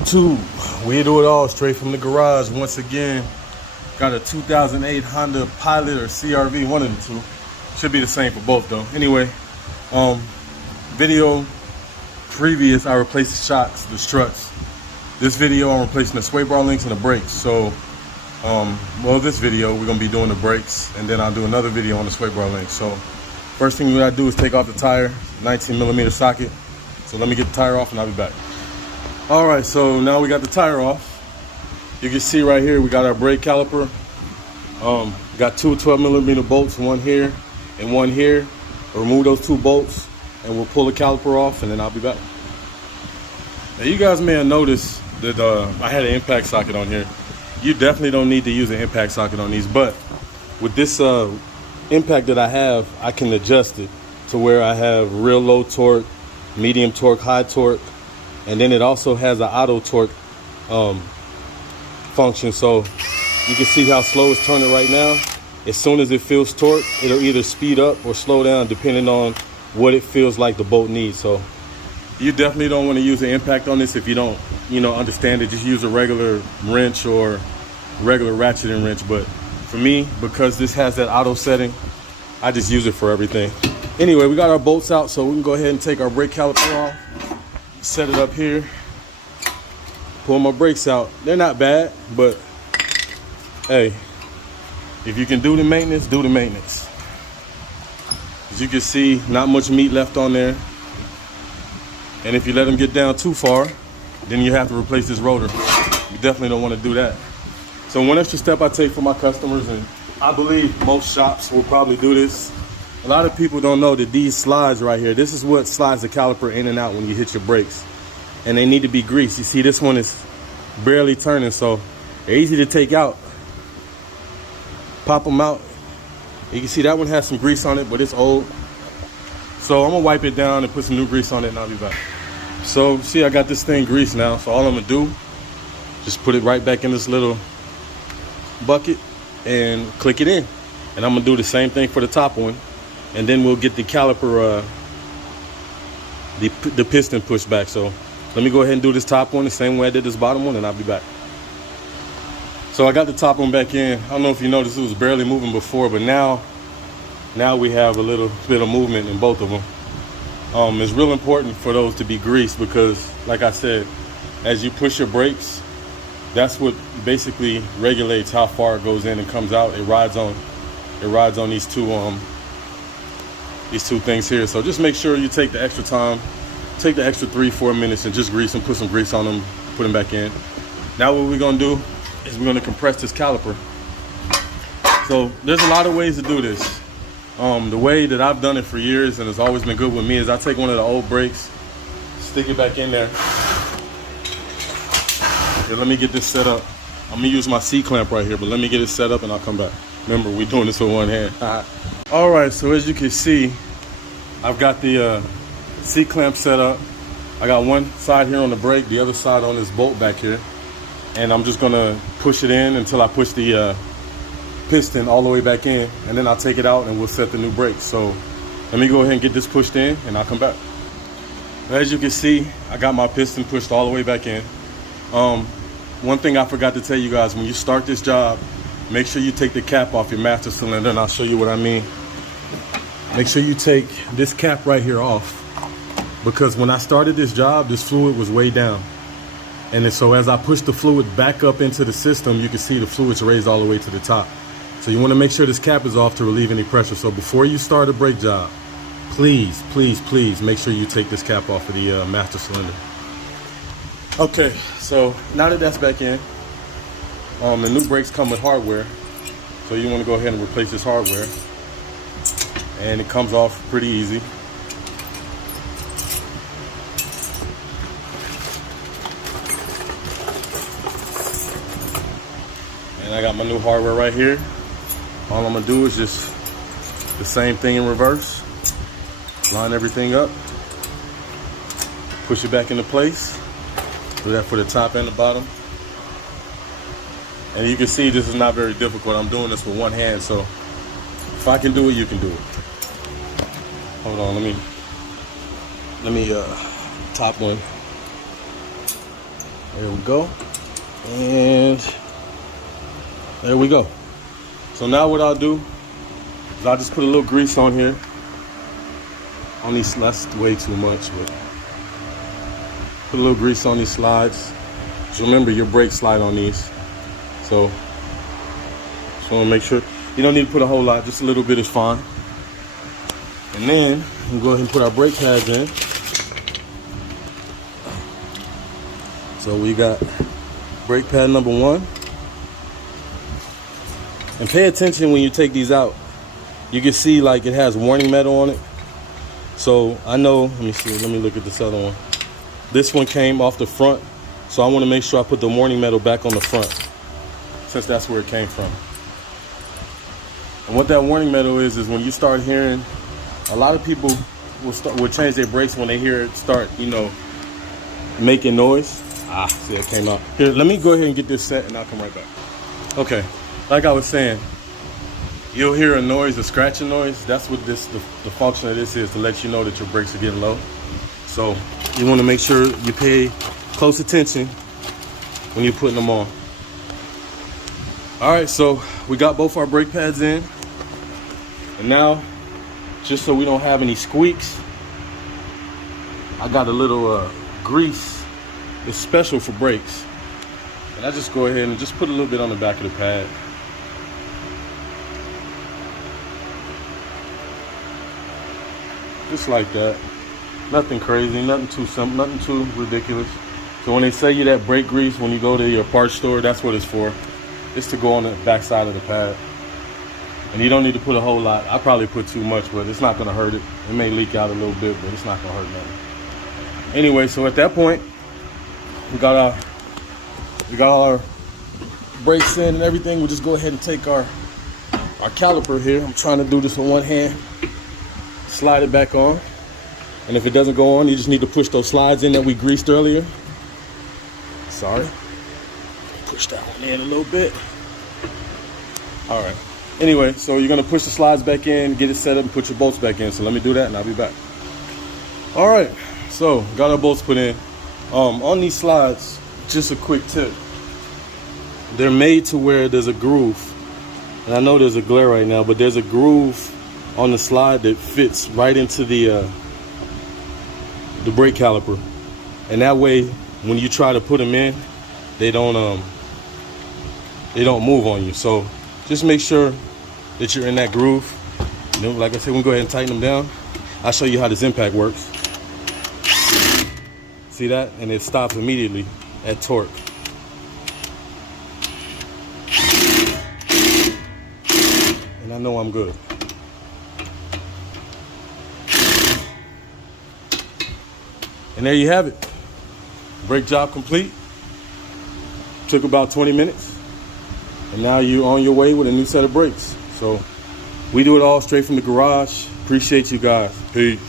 YouTube? We do it all straight from the garage once again. Got a 2008 Honda Pilot or CRV, one of the two. Should be the same for both though. Anyway, video previous I replaced the shocks, the struts. This video I'm replacing the sway bar links and the brakes. So this video we're gonna be doing the brakes, and then I'll do another video on the sway bar links. So first thing we gotta do is take off the tire, 19mm socket. So let me get the tire off and I'll be back. All right, so now we got the tire off. You can see right here we got our brake caliper. Got two 12mm bolts, one here and one here. I'll remove those two bolts and we'll pull the caliper off, and then I'll be back. Now you guys may have noticed that I had an impact socket on here. You definitely don't need to use an impact socket on these, but with this impact that I have, I can adjust it to where I have real low torque, medium torque, high torque, and then it also has an auto torque function. So you can see how slow it's turning right now. As soon as it feels torque, it'll either speed up or slow down depending on what it feels like the bolt needs. So you definitely don't want to use an impact on this if you don't, understand it. Just use a regular wrench or regular ratcheting wrench. But for me, because this has that auto setting, I just use it for everything. Anyway, we got our bolts out, so we can go ahead and take our brake caliper off, set it up here, pull my brakes out. They're not bad, but hey, if you can do the maintenance, do the maintenance. As you can see, not much meat left on there. And if you let them get down too far, then you have to replace this rotor. You definitely don't want to do that. So one extra step I take for my customers, and I believe most shops will probably do this. A lot of people don't know that these slides right here, this is what slides the caliper in and out when you hit your brakes. And they need to be greased. You see this one is barely turning, so they're easy to take out. Pop them out. You can see that one has some grease on it, but it's old. So I'm gonna wipe it down and put some new grease on it, and I'll be back. So see, I got this thing greased now. So all I'm gonna do, just put it right back in this little bucket and click it in. And I'm gonna do the same thing for the top one. And then we'll get the caliper, the piston pushed back. So let me go ahead and do this top one the same way I did this bottom one, and I'll be back. So I got the top one back in. I don't know if you noticed it was barely moving before, but now we have a little bit of movement in both of them. It's real important for those to be greased because, like I said, as you push your brakes, that's what basically regulates how far it goes in and comes out. It rides on these two things here. So just make sure you take the extra time, take the extra 3-4 minutes and just grease them, put some grease on them, put them back in. Now what we're gonna do is we're gonna compress this caliper. So there's a lot of ways to do this. The way that I've done it for years and it's always been good with me is I take one of the old brakes, stick it back in there. Okay, let me get this set up. I'm gonna use my C-clamp right here, but let me get it set up and I'll come back. Remember, we're doing this with one hand. All right, so as you can see, I've got the C-clamp set up. I got one side here on the brake, the other side on this bolt back here. And I'm just gonna push it in until I push the piston all the way back in, and then I'll take it out and we'll set the new brakes. So let me go ahead and get this pushed in and I'll come back. As you can see, I got my piston pushed all the way back in. One thing I forgot to tell you guys, when you start this job, make sure you take the cap off your master cylinder, and I'll show you what I mean. Make sure you take this cap right here off, because when I started this job, this fluid was way down. And then, so as I push the fluid back up into the system, you can see the fluid's raised all the way to the top. So you want to make sure this cap is off to relieve any pressure. So before you start a brake job, please, please, please make sure you take this cap off of the master cylinder. Okay, so now that that's back in, the new brakes come with hardware. So you want to go ahead and replace this hardware. And it comes off pretty easy. And I got my new hardware right here. All I'm gonna do is just the same thing in reverse. Line everything up. Push it back into place. Do that for the top and the bottom. And you can see this is not very difficult. I'm doing this with one hand, so if I can do it, you can do it. Hold on, let me top one. There we go. And there we go. So now what I'll do is I'll just put a little grease on here. On these, that's way too much, but put a little grease on these slides. Just remember your brakes slide on these. So just want to make sure you don't need to put a whole lot, just a little bit is fine. And then we'll go ahead and put our brake pads in. So we got brake pad number 1. And pay attention when you take these out. You can see like it has warning metal on it. So I know, let me see, let me look at this other one. This one came off the front. So I want to make sure I put the warning metal back on the front, since that's where it came from. And what that warning metal is when you start hearing, a lot of people will change their brakes when they hear it start, you know, making noise. See, it came out. Here, let me go ahead and get this set and I'll come right back. Okay, like I was saying, you'll hear a noise, a scratching noise. That's what the function of this is, to let you know that your brakes are getting low. So you want to make sure you pay close attention when you're putting them on. All right, so we got both our brake pads in. And now, just so we don't have any squeaks, I got a little grease. It's special for brakes. And I just go ahead and just put a little bit on the back of the pad. Just like that. Nothing crazy, nothing too simple, nothing too ridiculous. So when they sell you that brake grease when you go to your parts store, that's what it's for. It's to go on the back side of the pad. And you don't need to put a whole lot. I probably put too much, but it's not gonna hurt it. It may leak out a little bit, but it's not gonna hurt nothing. Anyway, so at that point, we got all our brakes in and everything. We'll just go ahead and take our caliper here. I'm trying to do this with one hand. Slide it back on. And if it doesn't go on, you just need to push those slides in that we greased earlier. Sorry. Push that one in a little bit. All right. Anyway, so you're gonna push the slides back in, get it set up, and put your bolts back in. So let me do that and I'll be back. All right, so got our bolts put in. On these slides, just a quick tip. They're made to where there's a groove. And I know there's a glare right now, but there's a groove on the slide that fits right into the brake caliper. And that way, when you try to put them in, they don't move on you. So just make sure that you're in that groove. You know, like I said, we'll go ahead and tighten them down. I'll show you how this impact works. See that? And it stops immediately at torque. And I know I'm good. And there you have it. Brake job complete. Took about 20 minutes. And now you're on your way with a new set of brakes. So we do it all straight from the garage. Appreciate you guys. Peace.